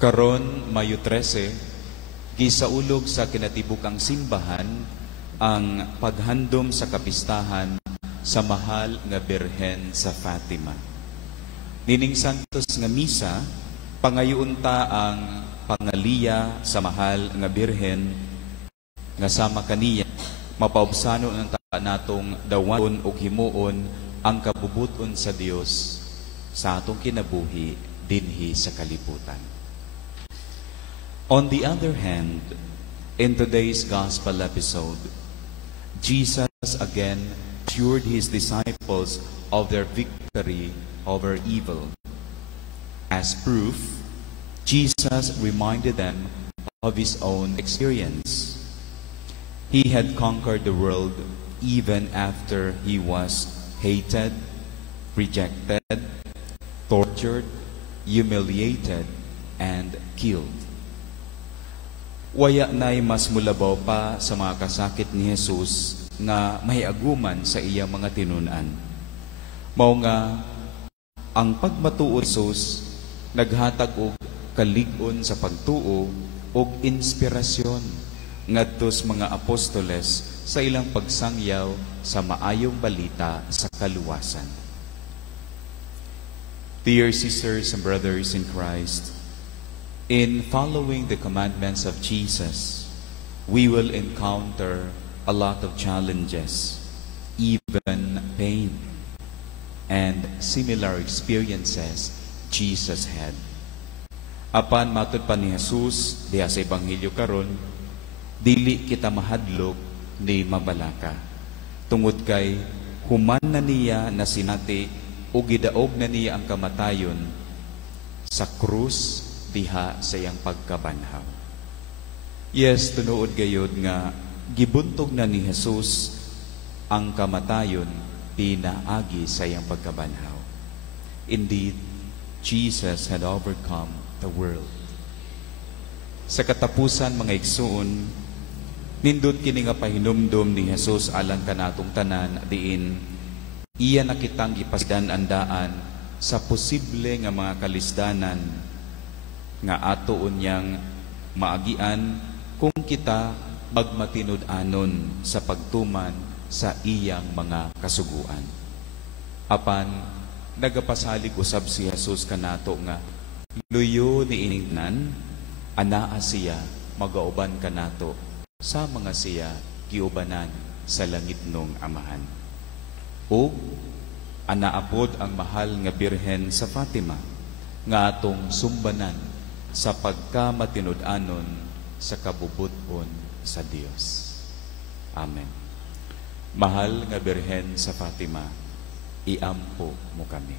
Karon Mayo 13, gisaulog sa kinatibukang simbahan ang paghandom sa kapistahan sa mahal nga Birhen sa Fatima. Nining santos nga misa, pangayunta ang pangaliya sa mahal nga Birhen nga sama kaniya mapaubsano ng natong dawaton ug himuon ang kabubuton sa Dios sa atong kinabuhi dinhi sa kalibutan. On the other hand, in today's gospel episode, Jesus again assured his disciples of their victory over evil. As proof, Jesus reminded them of his own experience. He had conquered the world even after he was hated, rejected, tortured, humiliated, and killed. Waya na'y mas mulabaw pa sa mga kasakit ni Jesus nga mahiaguman sa iyang mga tinunan. Mao nga, ang pagmatuo Jesus naghatag og kalig-on sa pagtuo og inspirasyon ngadto sa mga apostoles sa ilang pagsangyaw sa maayong balita sa kaluwasan. Dear sisters and brothers in Christ, in following the commandments of Jesus, we will encounter a lot of challenges, even pain, and similar experiences Jesus had. Apan matud pa ni Jesus diha sa Ebanghelyo karon, dili kita mahadlok ni mabalaka. Tungod kay human na niya na sinati o gidaog na niya ang kamatayon sa krus diha sa iyang pagkabanhaw. Yes, tunuod gayod nga gibuntog na ni Jesus ang kamatayon pinaagi sa iyang pagkabanhaw. Indeed, Jesus had overcome the world. Sa katapusan mga igsoon, nindot kini nga pahinumdom ni Jesus alang kanatong tanan diin iya nakitang gipasdan-andaan sa posible nga mga kalisdanan nga ato unyang maagian kung kita magmatinud-anon sa pagtuman sa iyang mga kasuguan. Apan nagapasalig usab si Jesus kanato nga luyo ni iningnan anaa siya magauban kanato sa mga siya giubanan sa langitnong amahan. O anaapod ang mahal nga Birhen sa Fatima nga atong sumbanan sa pagkamatinud-anon sa kabubuton sa Dios. Amen. Mahal nga Birhen sa Fatima, iampo mo kami.